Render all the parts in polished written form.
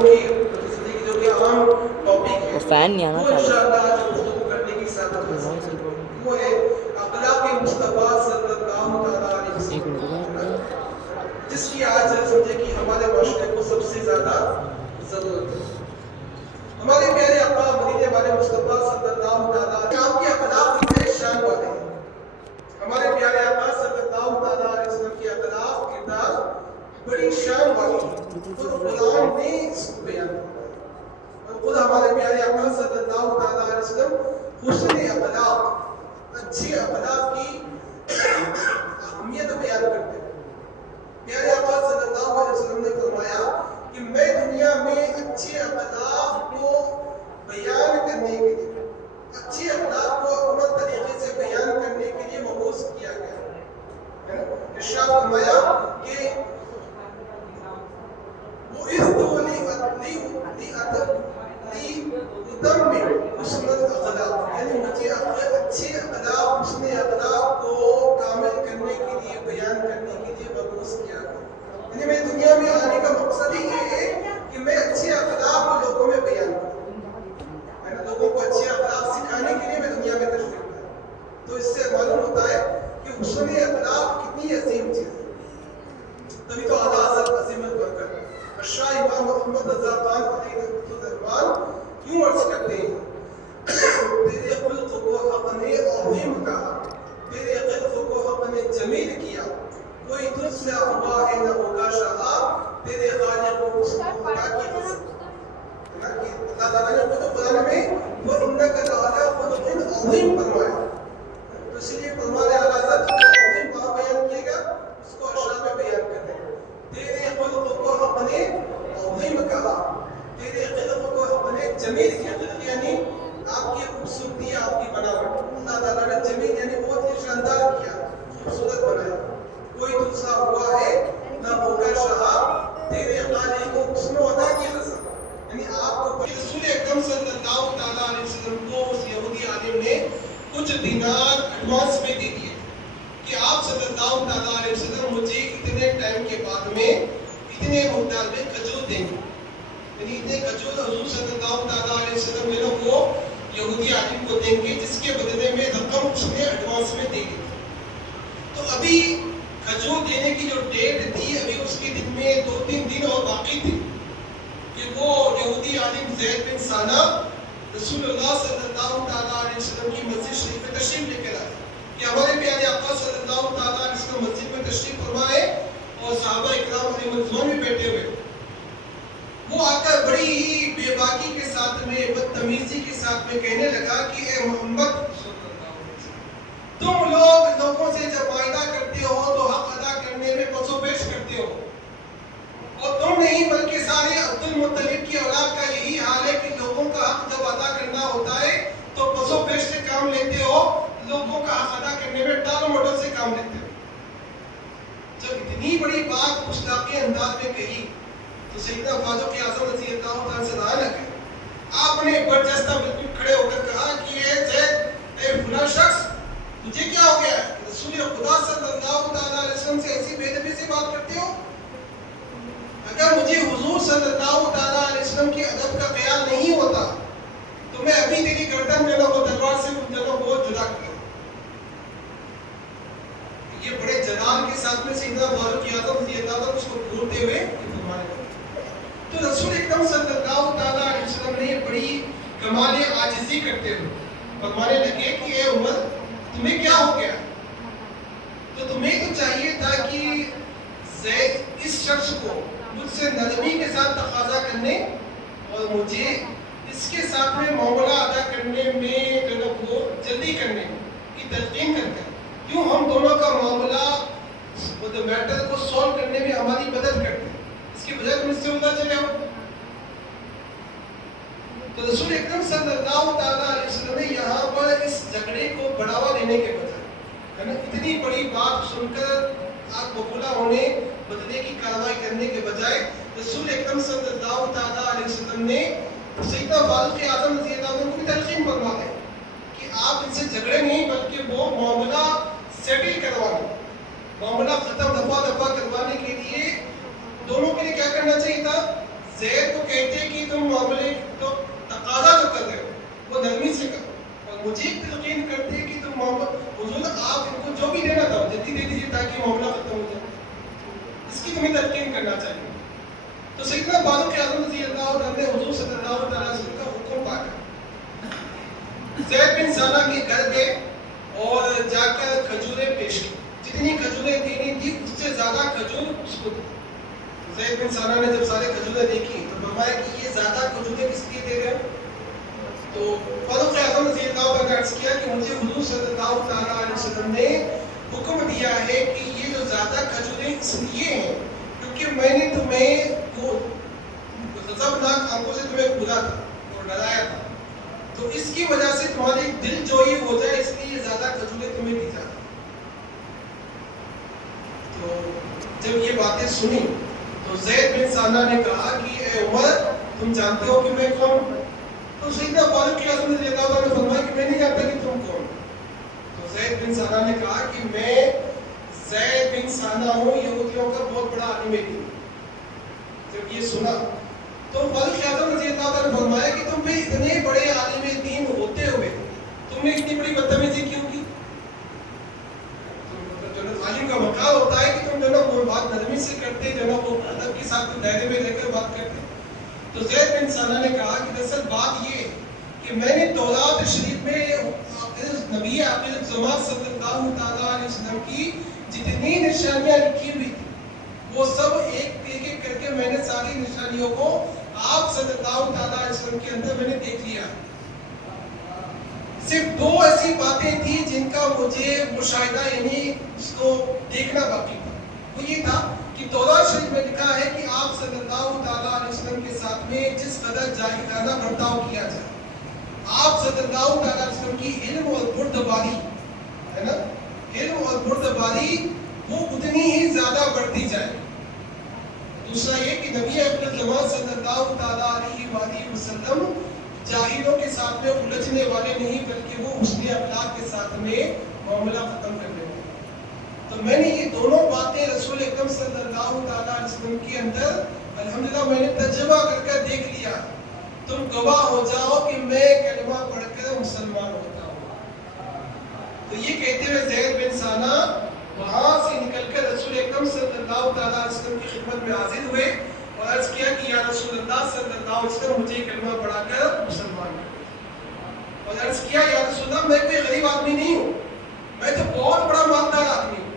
بیانوں کی زندگی جو کہ عام ٹاپک ہے، فین نہیں آنا وہ انشاءاللہ آج گفتگو کرنے کی سعادت حاصل کی۔ وہ ہے اخلاق مصطفیٰ صلی اللہ تعالیٰ علیہ ایک وسلم، منٹ رکو جس کی آج سمجھے کہ ہمارے معاشرے کو سب سے زیادہ ضرورت ہے۔ ہمارے پیارے آقا مدینے والے مصطفیٰ صلی اللہ تعالیٰ علیہ وسلم کے اخلاق کتنے شان والے ہیں۔ ہمارے پیارے آقا صلی اللہ تعالیٰ علیہ وسلم کے اخلاق کردار بڑی شان والی ہے، خود قرآن نے اس کو بیان کیا ہے۔ اور خود ہمارے پیارے آقا صلی اللہ تعالیٰ علیہ وسلم حسن اخلاق، اچھے اخلاق کی اہمیت بیان کرتے ہیں۔ پیارے آقا صلی اللہ علیہ وسلم نے فرمایا کہ میں دنیا میں اچھے اخلاق کو بیان کرنے کے لیے، اچھے اخلاق کو مکمل طریقے سے بیان کرنے کے لیے مبعوث کیا گیا ہے۔ ارشاد فرمایا کہ بعثت لأتمم حسن الاخلاق، یعنی مجھے اچھے اخلاق، حسن اخلاق کو کامل کرنے کے لیے، بیان کرنے کے لیے مبعوث کیا گیا۔ یعنی میں دنیا میں آنے کا مقصد ہی یہ ہے کہ میں اچھے اخلاق کو لوگوں میں بیان کروں، لوگوں کو اچھے اخلاق سکھانے کے لیے میں دنیا میں تشریف لایا۔ تو اس سے معلوم ہوتا ہے کہ حسن اخلاق کتنی عظیم چیز ہے۔ تبھی تو اعلیٰ حضرت عظیم البرکت شاہ امام محمد رضا خان علیہ الرحمن کیوں عرض کرتے ہیں، تیرے خلق کو حق نے عظیم کہا، تیرے خلق کو حق نے جمیل کیا، کوئی تجھ سے ہوا ہے نہ ہوگا شاہ، تیرے خالق کو اس خدا کی قسم۔ اللہ تعالیٰ نے خود قرآن میں وَإِنَّكَ لَعَلَىٰ خُلُقٍ عَظِيمٍ فرمایا، تو اس لیے فرمانے اعلیٰ حضرت جو عظیم کہاں بیان کیے گا، اس کو اشعار میں بیان کرتے ہیں۔ تیرے خلق کو حق نے عظیم کہا، تیرے خلق کو حق نے جمیل کیا، خلق یعنی آپ کی خوبصورتی، آپ کی بناوٹ، اللہ تعالیٰ نے جمیل یعنی بہت ہی شاندار کیا، خوبصورت بنایا۔ کوئی تجھ سا ہوا ہے نہ ہوگا شاہ، تیرے خالق کو حسن و عطا کی قسم۔ یعنی آپ کو رسول اکرم صلی اللہ تعالیٰ علیہ وسلم کو اس یہودی عالم نے کچھ دینار ایڈوانس میں دے دیے کہ آپ صلی اللہ تعالیٰ علیہ وسلم مجھے اتنے ٹائم کے بعد میں اتنے مقدار میں کھجور دیں گے، یعنی اتنے کھجور حضور صلی اللہ تعالیٰ علیہ وسلم جو ہے وہ یہودی عالم کو دیں گے، جس کے بدلے میں رقم اس نے ایڈوانس میں دے دی۔ تو ابھی کھجور دینے کی جو ڈیٹ تھی، ابھی اس کے دن میں 2-3 دن اور باقی تھے کہ وہ یہودی عالم زید بن سانہ رسول اللہ صلی اللہ تعالیٰ علیہ وسلم کی مسجد شریف میں تشریف لے کر آئے کہ ہمارے پیارے آقا صلی اللہ تعالیٰ علیہ وسلم مسجد میں تشریف فرمائے اور صحابہ اکرام علیہ رضوان میں بیٹھے ہوئے۔ وہ آ کر بڑی ہی بے باکی کے ساتھ میں، بدتمیزی کے ساتھ میں کہنے لگا کہ اے محمد صلی اللہ علیہ وسلم، تم لوگوں سے جب وعدہ کرتے ہو تو حق ادا کرنے میں پس و پیش کرتے ہو، اور تم نہیں بلکہ سارے عبد المطلب کی اولاد کا یہی حال ہے کہ لوگوں کا حق جب ادا کرنا ہوتا ہے تو پس و پیش سے کام لیتے ہو، لوگوں کا حق ادا کرنے میں ٹال مٹول سے کام لیتے ہو۔ جب اتنی بڑی بات مصداقی انداز میں کہی تو سیدنا فاروق اعظم رضی اللہ تعالیٰ سے رائے لگے، آپ نے برجستہ بالکل کھڑے ہو کر کہا کہ اے زید، اے فلاں شخص، تجھے کیا ہو گیا ہے؟ رسول خدا صلی اللہ تعالیٰ علیہ وسلم سے ایسی بے ادبی سے بات کرتے ہو؟ اگر مجھے حضور صلی اللہ تعالیٰ علیہ وسلم کے ادب کا خیال نہیں ہوتا تو میں ابھی تیری گردن جو ہے وہ تلوار سے بہت جدا کرتا ہوں۔ یہ بڑے جلال کے ساتھ میں سیدنا فاروق اعظم رضی اللہ عنہ اس کو گھورتے ہوئے فرمانے لگے۔ تو رسول اکرم صلی اللہ تعالیٰ علیہ وسلم نے بڑی کمال عاجزی کرتے ہوئے فرمانے لگے کہ اے عمر، تمہیں کیا ہو گیا؟ تو تمہیں تو چاہیے تھا کہ زید اس شخص کو مجھ سے نرمی کے ساتھ تقاضا کرنے اور مجھے اس کے ساتھ میں معاملہ ادا کرنے میں جو وہ جلدی کرنے کی تلقین کرتے ہیں، کیوں ہم دونوں کا معاملہ میٹر کو سولو کرنے میں ہماری مدد کرتے ہیں، اس کی بجائے تم اس سے ادا چلے ہو۔ تو رسول اکرم صلی اللہ تعالیٰ علیہ وسلم نے یہاں پر اس جھگڑے کو بڑھاوا دینے کے بجائے، اتنی بڑی بات سن کر آگ ببولا ہونے بدلے کی کارروائی کرنے کے بجائے، رسول اکرم صلی اللہ تعالیٰ علیہ وسلم نے سیدنا فاروق اعظم رضی اللہ عنہ کو بھی تلقین فرما دیں کہ آپ ان سے جھگڑے نہیں بلکہ وہ معاملہ سیٹل کروانے، معاملہ ختم دفعہ کروانے کے لیے دونوں کے لیے کیا کرنا چاہیے تھا؟ زید کو کہتے ہیں کہ تم معاملے تو تقاضا جو کر رہے ہو وہ نرمی سے کرو، اور مجھے تلقین کرتے ہیں کہ تم حضور آپ ان کو جو بھی دینا تھا جلدی دے دیجیے تاکہ معاملہ ختم ہو جائے، اس کی تمہیں تلقین کرنا چاہیے۔ تو سیدنا فاروق اعظم رضی اللہ عنہ نے حضور صلی اللہ علیہ وسلم کا حکم پا کر زید بن ثانہ کے گھر گئے اور جا کر کھجوریں پیش کی، جتنی کھجوریں دینی تھی اس سے زیادہ کھجور اس کو دی۔ زید بن ثانہ نے جب سارے کھجوریں دیکھی تو فرمایا کہ یہ زیادہ کھجوریں کس لیے دے رہے ہیں؟ تو فاروق اعظم رضی اللہ عنہ نے عرض کیا کہ مجھے حضور صلی اللہ علیہ وسلم نے حکم دیا ہے کہ یہ جو زیادہ کھجوریں اس لیے ہیں کیونکہ میں نے تمہیں وہ غضبناک آنکھوں سے تمہیں بھولا تھا اور ڈرایا تھا، تو اس کی وجہ سے تمہاری دل جوئی ہو جائے، اس لیے یہ زیادہ کھجوریں تمہیں دی جاتی۔ تو جب یہ باتیں سنی تو زید بن ثانہ نے کہا کہ اے عمر تم جانتے ہو کہ میں کون ہوں؟ تو سیدنا فاروق اعظم رضی اللہ عنہ نے فرمایا کہ میں نہیں جانتا کہ تم کون ہو۔ تو زید بن ثانہ نے کہا کہ میں زید بن ثانہ ہوں، یہودیوں کا بہت بڑا عالم دین۔ جب یہ سنا تو فاروق اعظم رضی اللہ عنہ نے فرمایا کہ تم بھی اتنے بڑے عالم دین ہوتے ہوئے تم نے اتنی بڑی بدتمیزی کیوں کی؟ عالم کا مقام ہوتا ہے کہ تم جو نا وہ بات نرمی سے کرتے، جو نا وہ ادب کے ساتھ دائرے میں رہ کر بات کرتے۔ تو زید بن ثانہ نے کہا کہ دراصل بات یہ کہ میں نے تورات شریف میں نبی آخر الزمان صلی اللہ تعالیٰ علیہ وسلم کی جتنی نشانیاں لکھی ہوئی تھی وہ سب ایک ایک کر کے میں نے ساری نشانیوں کو آپ صلی اللہ تعالیٰ علیہ وسلم کے اندر میں نے دیکھ لیا۔ صرف دو ایسی باتیں تھیں جن کا مجھے مشاہدہ یعنی اس کو دیکھنا باقی تھا، وہ یہ تھا کہ تورات شریف میں لکھا ہے کہ آپ صلی اللہ تعالیٰ علیہ وسلم کے ساتھ میں جس قدر جاہلانہ برتاؤ کیا جائے، آپ صلی اللہ تعالیٰ علیہ وسلم کی علم اور بردباری ہے نا، علم اور بردباری وہ اتنی ہی زیادہ بڑھتی جائے۔ دوسرا یہ کہ نبی اکرم الزمان صلی اللہ تعالیٰ علیہ وآلہ وسلم جاہلوں کے ساتھ میں الجھنے والے نہیں بلکہ وہ حسن اخلاق کے ساتھ میں معاملہ ختم کرنے والے۔ تو میں نے یہ دونوں باتیں رسول اکرم صلی اللہ تعالیٰ علیہ وسلم کے اندر الحمدللہ میں نے تجربہ کر دیکھ لیا۔ تم گواہ ہو جاؤ کہ میں کلمہ پڑھ کر مسلمان ہوتا ہوں۔ تو یہ کہتے ہوئے زید بن ثانہ وہاں سے نکل کر رسول اکرم صلی اللہ تعالیٰ علیہ وسلم کی خدمت میں حاضر ہوئے اور عرض کیا کہ یا رسول اللہ صلی اللہ علیہ وسلم مجھے کلمہ پڑھا کر مسلمان کر، اور عرض کیا یا رسول اللہ میں کوئی غریب آدمی نہیں ہوں، میں تو بہت بڑا مالدار آدمی ہوں،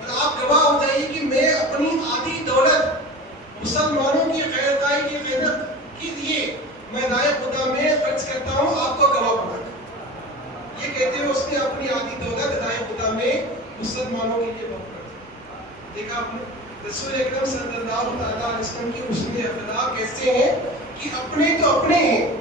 اور آپ گواہ ہو جائیے کہ میں اپنی آدھی دولت مسلمانوں کی خیرخواہی کی خدمت کے لیے میں راہ خدا میں خرچ کرتا ہوں، آپ کو گواہ بنا کر۔ یہ کہتے ہوئے اس نے اپنی آدھی دولت راہ خدا میں مسلمانوں کے لیے وقف کر دی۔ دیکھا آپ نے رسول اکرم صلی اللہ تعالیٰ علیہ وسلم کی حسن اخلاق ایسے ہیں کہ اپنے تو اپنے ہیں،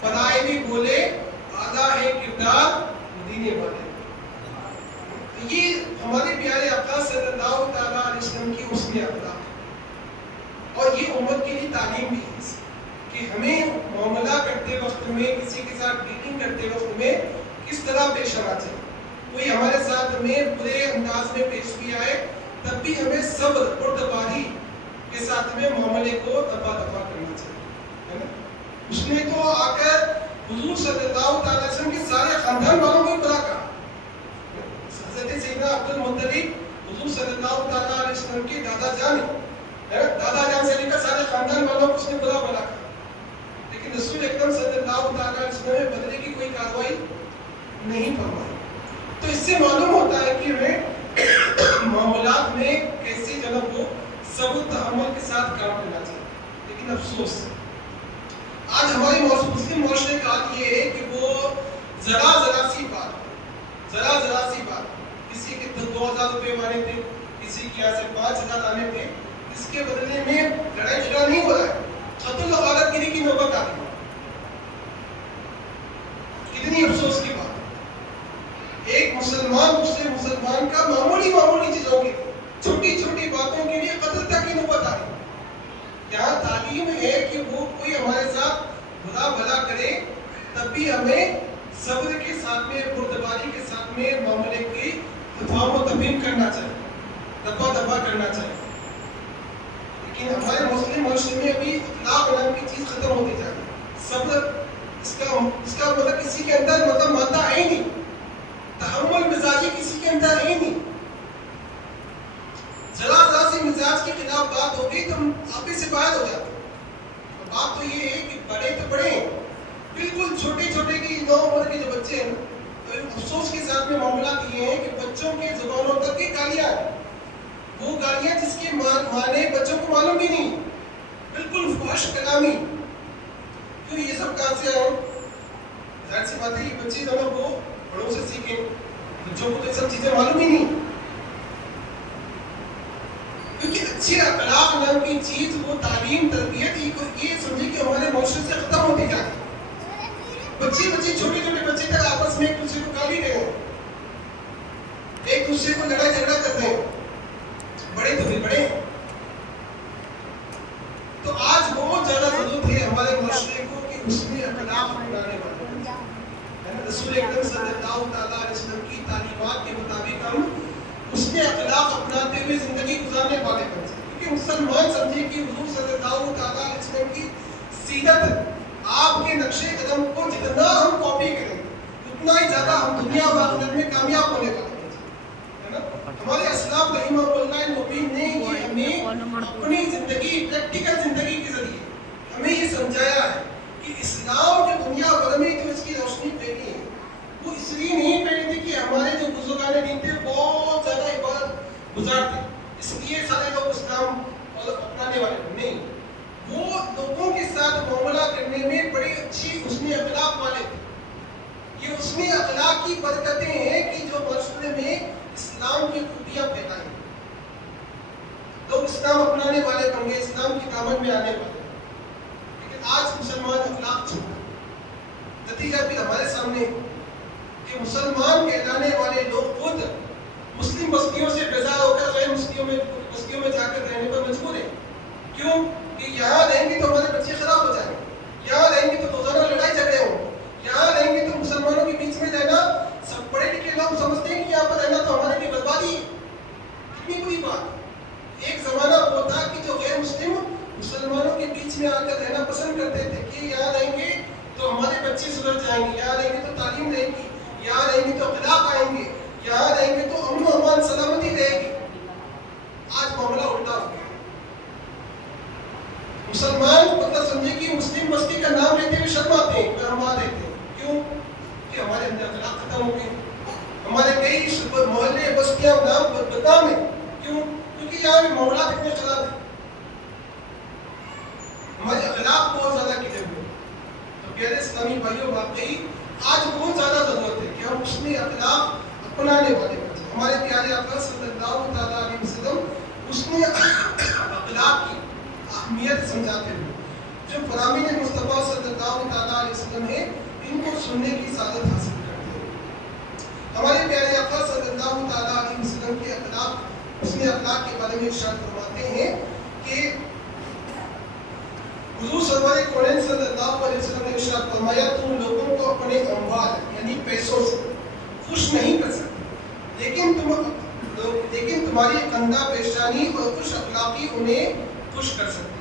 پرائے بھی بولے آدھا ہے کردار مدینے والے۔ یہ ہمارے پیارے آقا صلی اللہ تعالیٰ علیہ وسلم کی حسن اخلاق ہے، اور یہ امت کے لیے تعلیم بھی ہے کہ ہمیں معاملہ کرتے وقت میں کسی کے ساتھ ڈیلنگ کرتے وقت میں کس طرح پیش آنا چاہیے۔ کوئی ہمارے ساتھ میں برے انداز میں پیش بھی آئے تب بھی ہمیں صبر اور تباہی کے ساتھ میں معاملے کو دفع کرنا چاہیے۔ اس نے تو آ کر حضور صلی اللہ تعالیٰ علیہ وسلم کے سارے خاندان والوں کو بلا کہا۔ حضرت سیدنا عبد المطلب حضور صلی اللہ تعالیٰ علیہ وسلم کے دادا جان ہے، دادا جان سے لے کر سارے خاندان والوں کو اس نے بلا کہا، لیکن رسول اکرم صلی اللہ تعالیٰ علیہ وسلم نے بدلے کی کوئی کارروائی نہیں فرمائی۔ تو اس سے معلوم ہوتا ہے کہ ہمیں معاملات میں کیسے جناب وہ صبر تحمل کے ساتھ کام کرنا چاہیے۔ لیکن افسوس آج ہماری مسلم معاشرے کا حال یہ ہے کہ وہ ذرا سی بات کسی کے 2000 روپے آنے تھے، کسی کے یہاں سے 5000 آنے تھے، اس کے بدلے میں لڑائی جھگڑا نہیں ہو رہا ہے، قتل و غارت گیری کی نوبت آ گئی۔ کتنی افسوس کی بات، ایک مسلمان دوسرے مسلمان کا معمولی چیزوں کی چھوٹی باتوں کے لیے قتل تک کی نوبت آ گئی۔ یہاں تعلیم ہے کہ وہ کوئی ہمارے ساتھ برا بھلا کرے تب بھی ہمیں صبر کے ساتھ میں بردباری کے ساتھ میں معاملے کی دفاع و تفہیم کرنا چاہیے، دفع کرنا چاہیے۔ لیکن ہمارے مسلم معاشرے میں ابھی اخلاق نام کی چیز ختم ہوتی جا رہی ہے. صبر اس کا مطلب کسی کے اندر مطلب مادہ ہے ہی نہیں. تحمل مزاجی کسی کے اندر ہے ہی نہیں. ذرا سی مزاج کے خلاف بات ہو گئی تو ہم آپے سے باہر ہو جاتے ہیں. بات تو یہ ہے کہ بڑے تو بڑے ہیں, بالکل چھوٹے چھوٹے کی 9 عمر کے جو بچے ہیں, افسوس کے ساتھ میں معاملات یہ ہیں کہ بچوں کے زبانوں تک کی گالیاں, وہ گالیاں جس کے معنی بچوں کو معلوم بھی نہیں, بالکل فحش کلامی. کیوں یہ سب کہاں سے آئے؟ ظاہر سی بات ہے یہ بچے جو ہے وہ بڑوں سے سیکھیں, بچوں کو تو یہ سب چیزیں معلوم ہی نہیں. کیونکہ اچھے اخلاق نام کی چیز وہ تعلیم تربیت یہ سمجھے کہ ہمارے معاشرے سے ختم ہوتی جاتی ہے. بچے چھوٹے بچے تک آپس میں ایک دوسرے کو گالی دے رہے ہیں, ایک دوسرے کو لڑائی جھگڑا کرتے ہیں. بڑے تو بھی بڑے ہیں. تو آج بہت زیادہ ضرورت ہے ہمارے معاشرے کو کہ حسن اخلاق اپنانے والے, رسول اکرم صلی اللہ تعالیٰ علیہ وسلم کی تعلیمات کے مطابق ہم حسن اخلاق اپناتے ہوئے زندگی گزارنے والے بن سکتے. کیونکہ مسلمان سمجھے کہ حضور صلی اللہ تعالیٰ علیہ وسلم کی سیرت, آپ کے نقش قدم کو جتنا ہم کاپی کریں اتنا ہی زیادہ ہم دنیا و آخرت میں کامیاب ہونے والے ہیں. ہمارے اسلاف رحمہ اللہ المبین نے یہ ہمیں اپنی زندگی, پریکٹیکل زندگی کے ذریعے ہمیں یہ سمجھایا ہے کہ اسلام جو دنیا بھر میں جو اس کی روشنی پھیلی ہے وہ اس لیے نہیں پھیلی تھی کہ ہمارے جو بزرگان دین تھے بہت زیادہ عبادت گزار تھے اس لیے سارے لوگ اسلام اپنانے والے نہیں. وہ لوگوں کے ساتھ معاملہ کرنے میں بڑی اچھی حسن اخلاق والے تھے. یہ حسن اخلاق کی برکتیں ہیں کہ جو معاشرے میں اسلام کی خوبیاں پھیلائیں, لوگ اسلام اپنانے والے بن گئے, اسلام کی دامن میں آنے والے. لیکن آج مسلمان اخلاق چھوڑ, نتیجہ پھر ہمارے سامنے کہ مسلمان کہلانے والے لوگ خود مسلم بستیوں سے بیزار ہو کر غیر بستیوں میں جا کر رہنے پر مجبور ہیں. کیوں؟ کہ یہاں رہیں گے تو ہمارے بچے خراب ہو جائیں گے, یہاں رہیں گے تو روزانہ لڑائی جھگڑے ہوں, یہاں رہیں گے تو مسلمانوں کے بیچ میں رہنا, سب پڑھے لکھے لوگ سمجھتے ہیں کہ یہاں پر رہنا تو ہمارے لیے بربادی ہے. کتنی بری بات. ایک زمانہ وہ تھا کہ جو غیر مسلم مسلمانوں کے بیچ میں آ کر رہنا پسند کرتے تھے کہ یہاں رہیں گے تو ہمارے بچے سدھر جائیں گے, یہاں رہیں گے تو تعلیم رہے گی, یہاں رہیں گے تو اخلاق آئیں گے, یہاں رہیں گے تو امن و امان سلامتی رہے گی. آج معاملہ الٹا ہو گیا. مسلمان مطلب سمجھے کہ مسلم بستی کا نام لیتے ہوئے شرماتے ہیں, گرما دیتے ہیں. کیوں؟ کہ ہمارے اندر اخلاق ختم ہو گئے. ہمارے کئی محلے بستیاں نام بدنام ہیں. کیوں؟ کیونکہ یہاں بھی معاملات اتنے خراب ہیں, ہمارے اخلاق بہت زیادہ گرے ہوئے. تو پیارے اسلامی بھائیوں, واقعی آج بہت زیادہ ضرورت ہے کہ ہم حسن اخلاق اپنانے والے بنیں. ہمارے پیارے آقا صلی اللہ تعالیٰ علیہ وسلم حسن اخلاق کی اہمیت سمجھاتے ہوئے جو فرامین مصطفیٰ صلی اللہ تعالیٰ علیہ وسلم ہیں ان کو سننے کی سعادت حاصل کرتے ہیں. ہمارے پیارے آقا صلی اللہ تعالیٰ علیہ وسلم کے اخلاق, حسن اخلاق کے بارے میں ارشاد فرماتے ہیں کہ حضور سرور کونین صلی اللہ علیہ وسلم نے ارشاد فرمایا, تم لوگوں کو اپنے اموال یعنی پیسوں سے خوش نہیں کر سکتے, لیکن تمہاری خندہ پیشانی اور خوش اخلاقی انہیں خوش کر سکتے.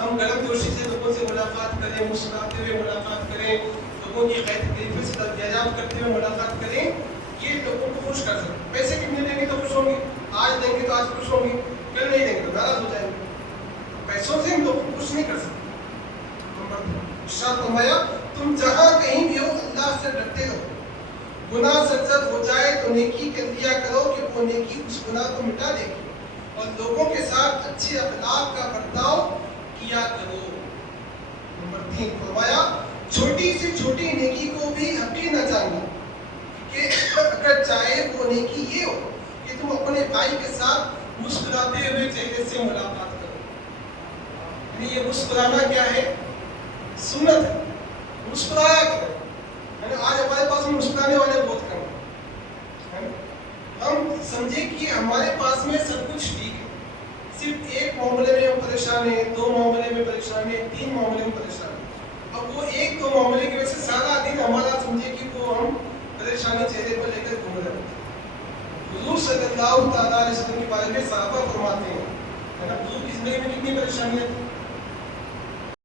ہم گرم جوشی سے لوگوں سے ملاقات کریں, مسکراتے ہوئے ملاقات کریں, لوگوں کی خیر تکلیفیں سے دریافت کرتے ہوئے ملاقات کریں, یہ لوگوں کو خوش کر سکتے. پیسے کتنے دیں گے تو خوش ہوں گے, آج دیں گے تو آج خوش ہوں گے, کل نہیں دیں گے تو ناراض ہو جائیں گے. پیسوں سے ہم لوگوں کو خوش نہیں کر سکتے. ارشاد فرمایا, تم جہاں کہیں بھی ہو اللہ سے ڈرتے رہو, گناہ سرزد ہو جائے تو نیکی کر دیا کرو کہ وہ نیکی اس گناہ کو مٹا دے گی, اور لوگوں کے ساتھ اچھے اخلاق کا برتاؤ کیا کرو. نمبر 3 فرمایا, چھوٹی سے چھوٹی نیکی کو بھی حقیر نہ جاننا, کہ اگر چاہے وہ نیکی یہ ہو کہ تم اپنے بھائی کے ساتھ مسکراتے ہوئے چہرے سے ملاقات کرو. یعنی یہ مسکرانا کیا ہے؟ سنت ہے, مسکرایا کرو. آج ہمارے پاس مسکرانے والے بہت کم ہیں. ہم سمجھے کہ ہمارے پاس میں سب کچھ ٹھیک ہے, صرف ایک معاملے میں ہم پریشان ہیں, 2 معاملے میں پریشان ہیں, 3 معاملے میں پریشان ہیں. اب وہ 1-2 معاملے کی وجہ سے سارا دن ہمارا سمجھے کہ وہ ہم پریشانی چہرے پر لے کر گھوم رہے ہیں. حضور صلی اللہ تعالیٰ علیہ وسلم کے بارے میں صحابہ فرماتے ہیں, حضور کی زندگی میں کتنی پریشانیاں تھیں,